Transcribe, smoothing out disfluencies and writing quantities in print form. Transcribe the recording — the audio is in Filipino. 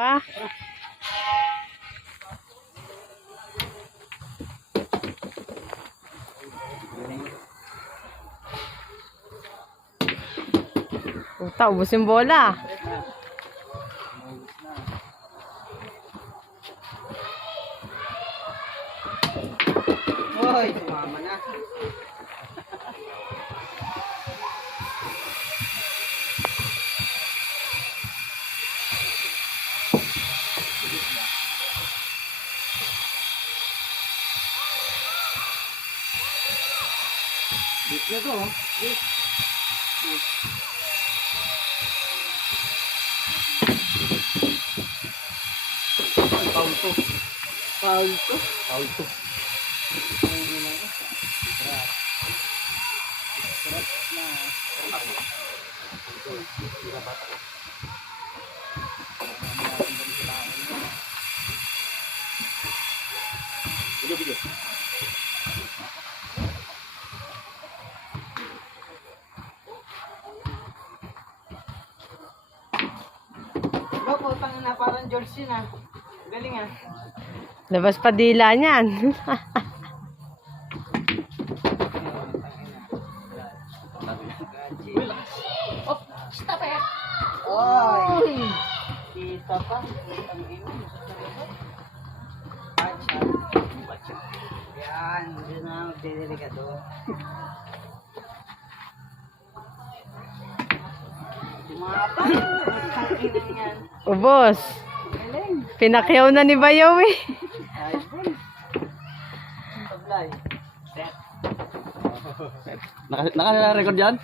Pa. Puta, ubos yung bola. Hoy, tumama na. Bit na to, bit. Foul to. Foul to. Foul to. Video. Putang na parang George yun ah. Galing ah. Labas pa dila niyan. Oh, kita pa yan. Oy! Kita pa. Ang ino. Bacha. Yan. Doon na magdedelikado. Tumapang. Ang ino yan. Ubos. Galing. Pinakyaw na ni Bayaw eh. Ayos din. Tablay. Set. Naka-record yan?